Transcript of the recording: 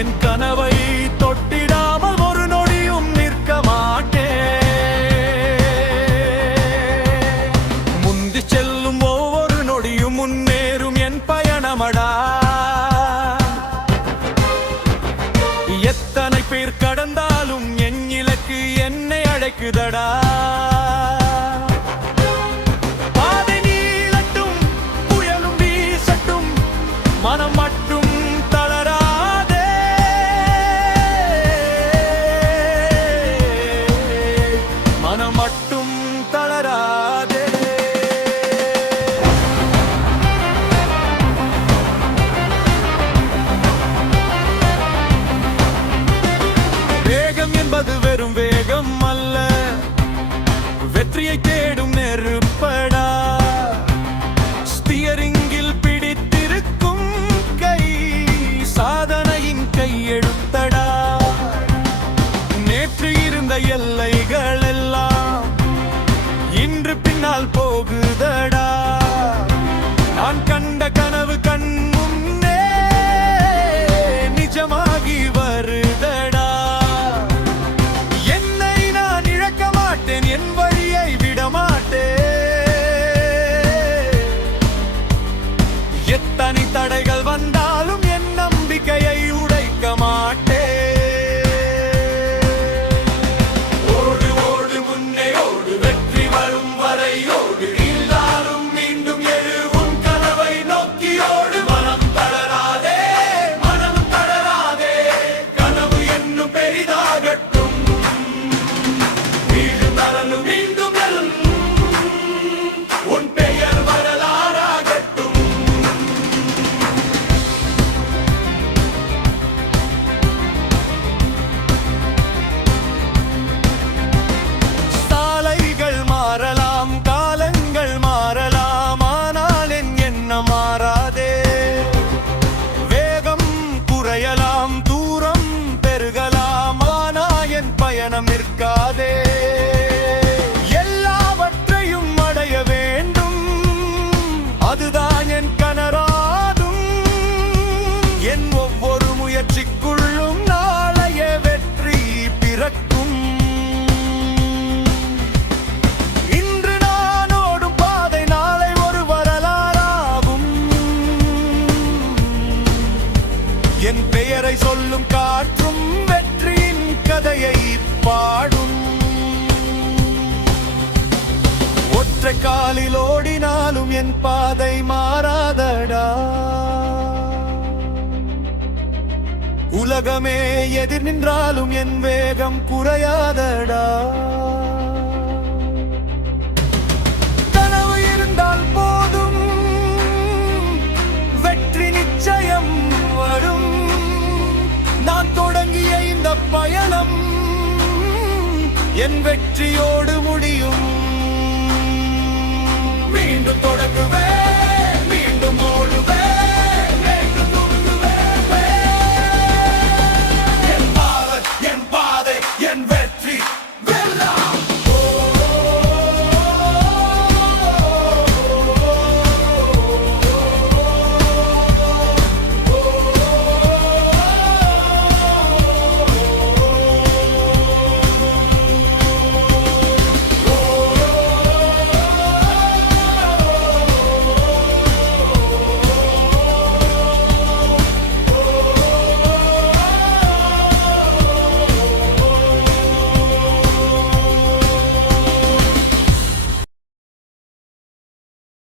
என் கனவை தொட்டிடாமல் ஒரு நொடியும் நிற்க மாட்டேன். முந்தி செல்லும் ஒவ்வொரு நொடியும் முன்னேறும் என் பயணமடா. எத்தனை பேர் கடந்தாலும் என் இலக்கு என்னை அழைக்குதடா. மனம் மட்டும் தளராதே, மனம் மட்டும் தளராதே. வேகம் என்பது வெறும் வேகம் அல்ல, வெற்றியை தேடும் நெருப்படா. ஸ்டியரிங்கில் கையெழுத்தடா. நேற்று இருந்த எல்லைகள் எல்லாம் இன்று பின்னால் போகுதடா. நான் கண்ட கனவு கண் முன்னே நிஜமாகி வருதடா. என்னை நான் இழக்க மாட்டேன், என் வழியை விட மாட்டேன். எத்தனை தடைகள் வந்தாலும் என் நம்பிக்கையை உடைக்க மாட்டேன். ஓடு ஓடு முன்னே ஓடு, வெற்றி வரும் வரை ஓடு. இருந்தாலும் மீண்டும் எழு, உன் கனவை நோக்கி ஓடு. மனம் தளராதே, மனம் தளராதே. கனவு என்னும் பெரிதாகட்டும், மீண்டும் தரலும் மீண்டும் எழும். உன் பெயர் வரலாறாகட்டும். மாறாதே, வேகம் குறையலாம், தூரம் பெருகலாம், ஆனா என் பயணம் நிற்காதே. எல்லாவற்றையும் அடைய வேண்டும், அதுதான் என் கனராதும். என் ஒவ்வொரு முயற்சிக்குள்ளும் நாளைய வெற்றி பிறக்கும். என் பெயரை சொல்லும் காற்றும் வெற்றியின் கதையை பாடும். ஒற்றை காலில் ஓடினாலும் என் பாதை மாறாதடா. உலகமே எதிர் நின்றாலும் என் வேகம் குறையாதடா. கனவு இருந்தால் போதும், வெற்றி நிச்சயம் வரும். நான் தொடங்கிய இந்த பயணம் என் வெற்றியோடு முடியும். மீண்டும் தொடங்குவேன்.